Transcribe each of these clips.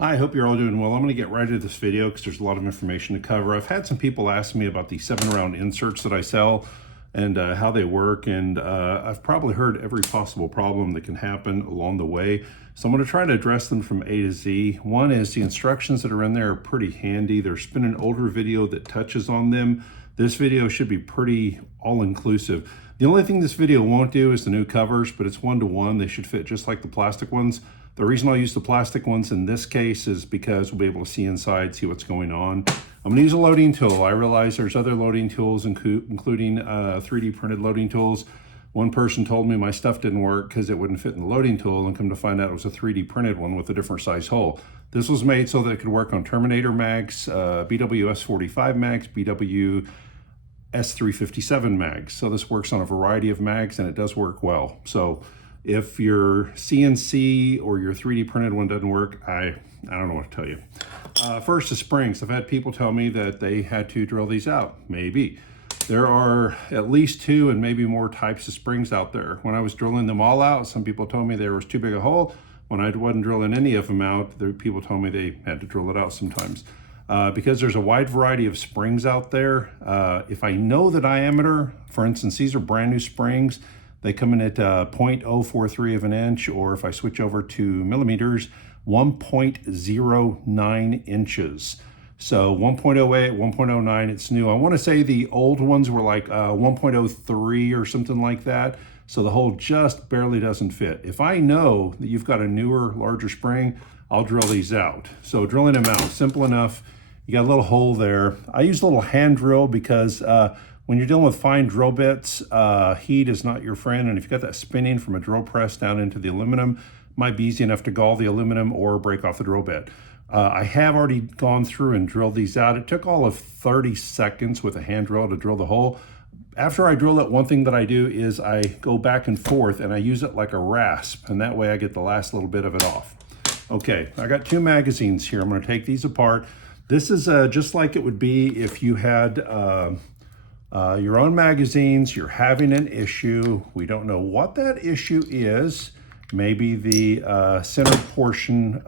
Hi, I hope you're all doing well. I'm going to get right into this video because there's a lot of information to cover. I've had some people ask me about the 7-round inserts that I sell and how they work, and I've probably heard every possible problem that can happen along the way. So I'm going to try to address them from A to Z. One is the instructions that are in there are pretty handy. There's been an older video that touches on them. This video should be pretty all-inclusive. The only thing this video won't do is the new covers, but it's 1-to-1. They should fit just like the plastic ones. The reason I'll use the plastic ones in this case is because we'll be able to see inside, see what's going on. I'm gonna use a loading tool. I realize there's other loading tools, including 3D printed loading tools. One person told me my stuff didn't work because it wouldn't fit in the loading tool, and come to find out it was a 3D printed one with a different size hole. This was made so that it could work on Terminator mags, BW S45 mags, BW S357 mags. So this works on a variety of mags, and it does work well. So if your CNC or your 3D printed one doesn't work, I don't know what to tell you. First, the springs. I've had people tell me that they had to drill these out. Maybe. There are at least 2 and maybe more types of springs out there. When I was drilling them all out, some people told me there was too big a hole. When I wasn't drilling any of them out, people told me they had to drill it out sometimes. Because there's a wide variety of springs out there, if I know the diameter, for instance, these are brand new springs, they come in at 0.043 of an inch, or if I switch over to millimeters, 1.09 inches. So 1.08, 1.09, it's new. I want to say the old ones were like 1.03 or something like that. So the hole just barely doesn't fit. If I know that you've got a newer, larger spring, I'll drill these out. So drilling them out, simple enough. You got a little hole there. I use a little hand drill because when you're dealing with fine drill bits, heat is not your friend. And if you've got that spinning from a drill press down into the aluminum, it might be easy enough to gall the aluminum or break off the drill bit. I have already gone through and drilled these out. It took all of 30 seconds with a hand drill to drill the hole. After I drill it, one thing that I do is I go back and forth and I use it like a rasp, and that way I get the last little bit of it off. Okay, I got 2 magazines here. I'm going to take these apart. This is just like it would be if you had your own magazines, you're having an issue. We don't know what that issue is. Maybe the center portion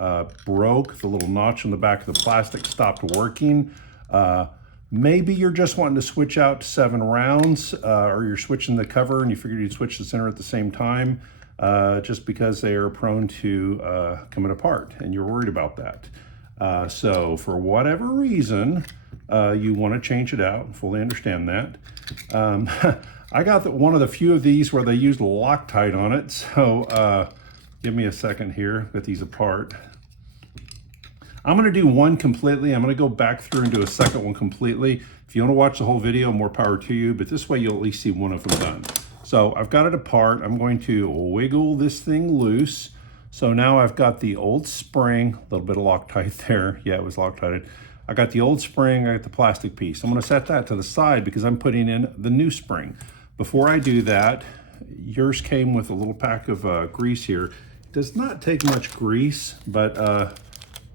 broke, the little notch on the back of the plastic stopped working. Maybe you're just wanting to switch out to 7 rounds, or you're switching the cover and you figured you'd switch the center at the same time, just because they are prone to coming apart and you're worried about that. So for whatever reason, you want to change it out. Fully understand that. I got one of the few of these where they used Loctite on it. So give me a second here, get these apart. I'm going to do one completely. I'm going to go back through and do a second one completely. If you want to watch the whole video, more power to you, but this way you'll at least see one of them done. So I've got it apart. I'm going to wiggle this thing loose. So now I've got the old spring, a little bit of Loctite there. Yeah, it was Loctited. I got the old spring, I got the plastic piece. I'm going to set that to the side because I'm putting in the new spring. Before I do that, yours came with a little pack of grease here. It does not take much grease, but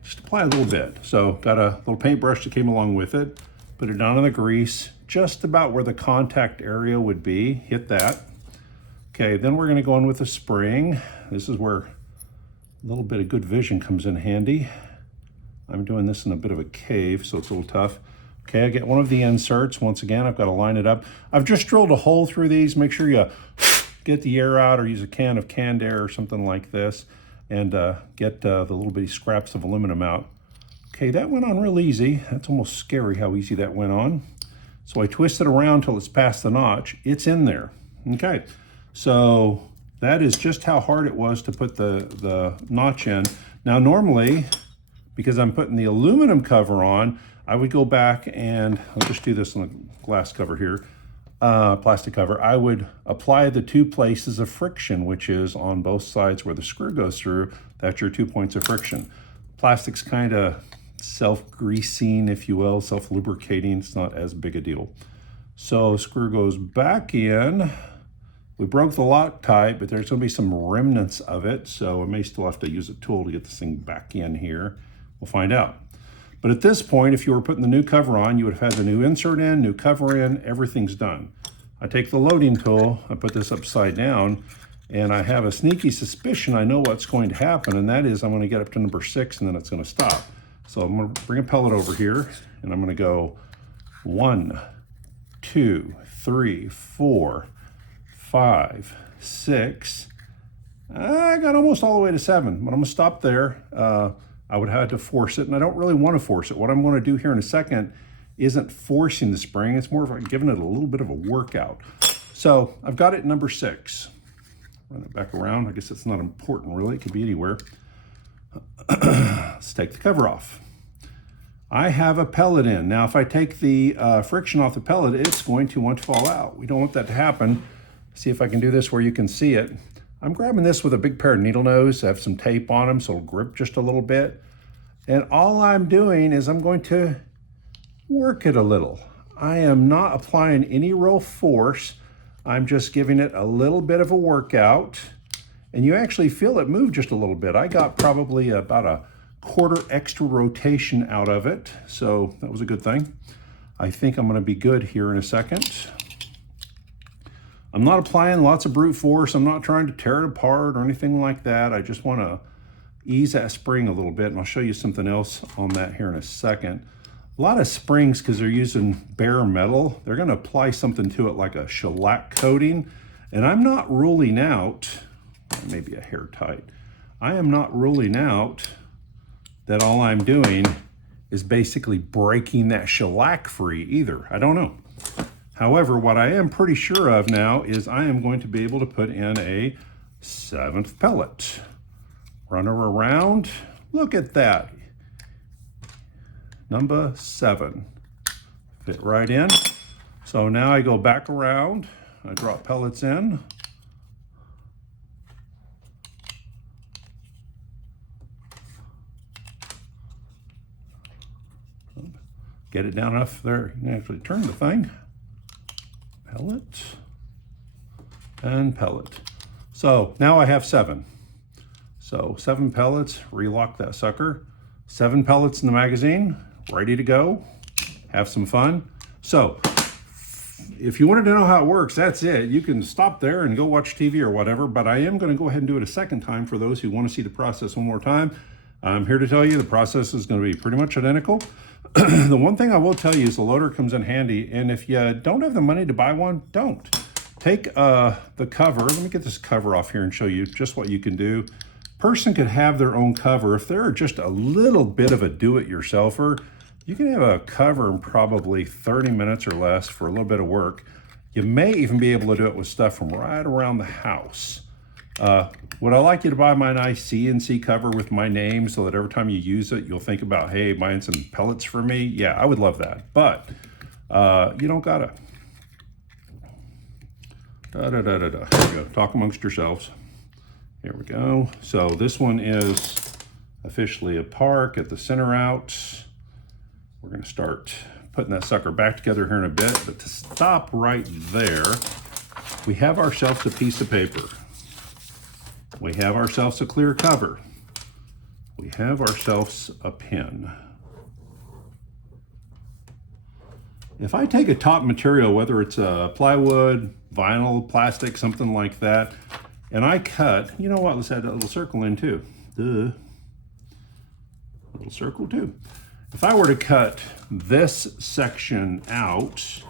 just apply a little bit. So got a little paintbrush that came along with it. Put it down in the grease, just about where the contact area would be. Hit that. Okay, then we're going to go in with the spring. This is where a little bit of good vision comes in handy. I'm doing this in a bit of a cave, so it's a little tough. Okay, I get one of the inserts. Once again, I've got to line it up. I've just drilled a hole through these. Make sure you get the air out or use a can of canned air or something like this, and get the little bitty scraps of aluminum out. Okay, that went on real easy. That's almost scary how easy that went on. So I twist it around till it's past the notch. It's in there. Okay, so that is just how hard it was to put the notch in. Now normally, because I'm putting the aluminum cover on, I would go back and, I'll just do this on a glass cover here, plastic cover. I would apply the 2 places of friction, which is on both sides where the screw goes through. That's your 2 points of friction. Plastic's kind of self-greasing, if you will, self-lubricating. It's not as big a deal. So screw goes back in. We broke the Loctite, but there's going to be some remnants of it, so I may still have to use a tool to get this thing back in here. We'll find out. But at this point, if you were putting the new cover on, you would have had the new insert in, new cover in, everything's done. I take the loading tool, I put this upside down, And I have a sneaky suspicion I know what's going to happen, and that is I'm going to get up to number 6 and then it's going to stop. So I'm going to bring a pellet over here and I'm going to go 1, 2, 3, 4, 5, 6. I got almost all the way to 7, but I'm going to stop there. I would have to force it, and I don't really want to force it. What I'm going to do here in a second isn't forcing the spring. It's more of like giving it a little bit of a workout. So I've got it at number 6. Run it back around. I guess it's not important really. It could be anywhere. Let's take the cover off. I have a pellet in. Now if I take the friction off the pellet, it's going to want to fall out. We don't want that to happen. See if I can do this where you can see it. I'm grabbing this with a big pair of needle nose. I have some tape on them so it'll grip just a little bit. And all I'm doing is I'm going to work it a little. I am not applying any real force. I'm just giving it a little bit of a workout. And you actually feel it move just a little bit. I got probably about a quarter extra rotation out of it. So that was a good thing. I think I'm going to be good here in a second. I'm not applying lots of brute force. I'm not trying to tear it apart or anything like that. I just want to ease that spring a little bit, and I'll show you something else on that here in a second. A lot of springs, because they're using bare metal, they're going to apply something to it like a shellac coating, and I'm not ruling out, maybe a hair tight, I am not ruling out that all I'm doing is basically breaking that shellac free either. I don't know. However, what I am pretty sure of now is I am going to be able to put in a 7th pellet. Run her around. Look at that. Number 7. Fit right in. So now I go back around. I drop pellets in. Get it down enough there. You can actually turn the thing. Pellet and pellet. So now I have 7. So 7 pellets, relock that sucker. 7 pellets in the magazine, ready to go. Have some fun. So if you wanted to know how it works, that's it. You can stop there and go watch TV or whatever, but I am going to go ahead and do it a second time for those who want to see the process one more time. I'm here to tell you the process is going to be pretty much identical. The one thing I will tell you is the loader comes in handy, and if you don't have the money to buy one, don't. Take the cover. Let me get this cover off here and show you just what you can do. Person could have their own cover. If they're just a little bit of a do-it-yourselfer, you can have a cover in probably 30 minutes or less for a little bit of work. You may even be able to do it with stuff from right around the house. Would I like you to buy my nice CNC cover with my name so that every time you use it, you'll think about, hey, buying some pellets for me? Yeah, I would love that, but you don't gotta. Here we go, talk amongst yourselves. Here we go. So this one is officially apart. Get the center out. We're gonna start putting that sucker back together here in a bit, but to stop right there, we have ourselves a piece of paper. We have ourselves a clear cover. We have ourselves a pin. If I take a top material, whether it's a plywood, vinyl, plastic, something like that, and I cut, you know what, let's add that little circle in too. Duh. Little circle too. If I were to cut this section out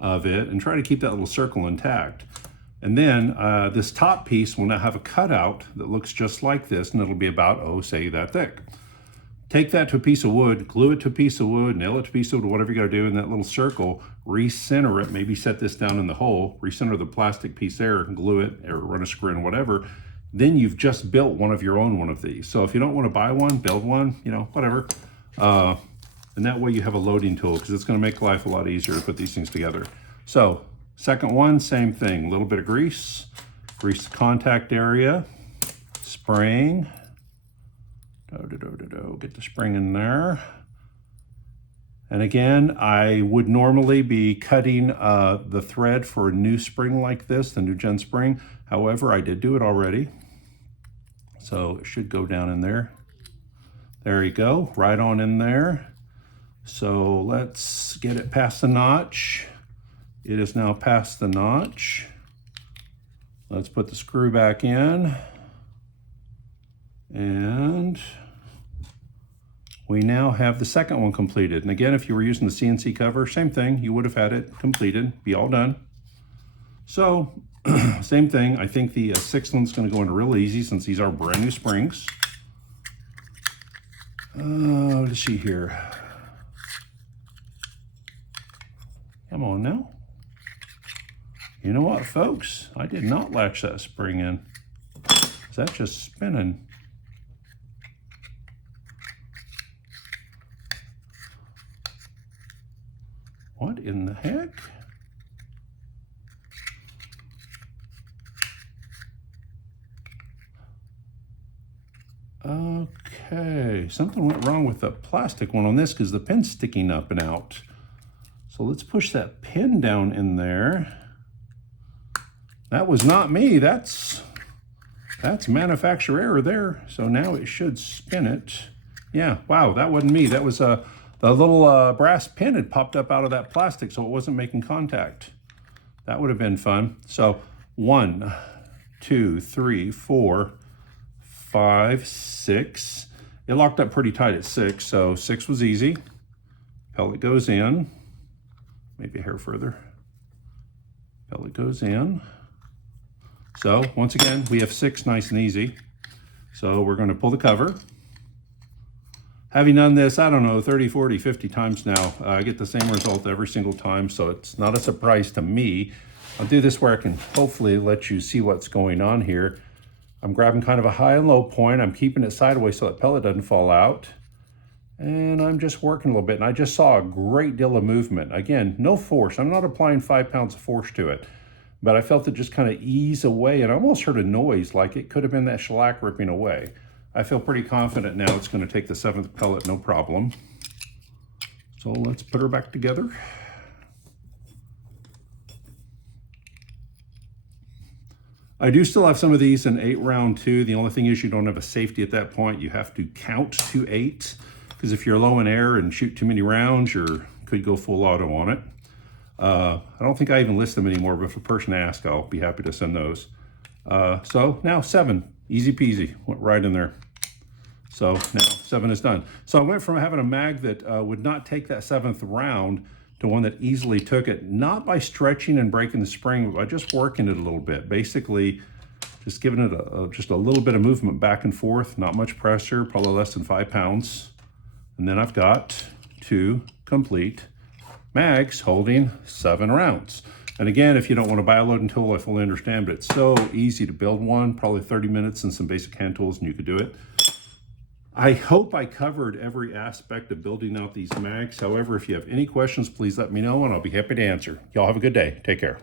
of it and try to keep that little circle intact, and then this top piece will now have a cutout that looks just like this, and it'll be about, oh, say that thick. Take that to a piece of wood, glue it to a piece of wood, nail it to a piece of wood, whatever you gotta do in that little circle, recenter it, maybe set this down in the hole, recenter the plastic piece there, glue it, or run a screw in, whatever. Then you've just built one of your own one of these. So if you don't wanna buy one, build one, you know, whatever. And that way you have a loading tool, because it's gonna make life a lot easier to put these things together. So, second one, same thing, a little bit of grease, grease the contact area, spring, get the spring in there. And again, I would normally be cutting the thread for a new spring like this, the new gen spring. However, I did do it already. So it should go down in there. There you go, right on in there. So let's get it past the notch. It is now past the notch. Let's put the screw back in. And we now have the second one completed. And again, if you were using the CNC cover, same thing, you would have had it completed, be all done. So, same thing, I think the sixth one's gonna go in real easy since these are brand new springs. Let's see here. Come on now. You know what, folks? I did not latch that spring in. Is that just spinning? What in the heck? Okay, something went wrong with the plastic one on this because the pin's sticking up and out. So let's push that pin down in there. That was not me, that's manufacturer error there. So now it should spin it. Yeah, wow, that wasn't me. That was the little brass pin had popped up out of that plastic, so it wasn't making contact. That would have been fun. So 1, 2, 3, 4, 5, 6. It locked up pretty tight at 6, so 6 was easy. Pellet goes in. Maybe a hair further. Pellet goes in. So once again, we have 6 nice and easy. So we're going to pull the cover. Having done this, I don't know, 30, 40, 50 times now, I get the same result every single time, so it's not a surprise to me. I'll do this where I can hopefully let you see what's going on here. I'm grabbing kind of a high and low point. I'm keeping it sideways so that pellet doesn't fall out. And I'm just working a little bit, and I just saw a great deal of movement. Again, no force. I'm not applying 5 pounds of force to it, but I felt it just kind of ease away, and I almost heard a noise like it could have been that shellac ripping away. I feel pretty confident now it's going to take the 7th pellet, no problem. So let's put her back together. I do still have some of these in 8 round 2. The only thing is you don't have a safety at that point. You have to count to 8, because if you're low in air and shoot too many rounds, you could go full auto on it. I don't think I even list them anymore, but if a person asks, I'll be happy to send those. So now 7, easy peasy, went right in there. So now 7 is done. So I went from having a mag that would not take that 7th round to one that easily took it, not by stretching and breaking the spring, but by just working it a little bit. Basically, just giving it just a little bit of movement back and forth, not much pressure, probably less than 5 pounds. And then I've got 2 complete mags holding 7 rounds. And again, if you don't want to buy a loading tool, I fully understand, but it's so easy to build one, probably 30 minutes and some basic hand tools and you could do it. I hope I covered every aspect of building out these mags. However, if you have any questions, please let me know and I'll be happy to answer. Y'all have a good day. Take care.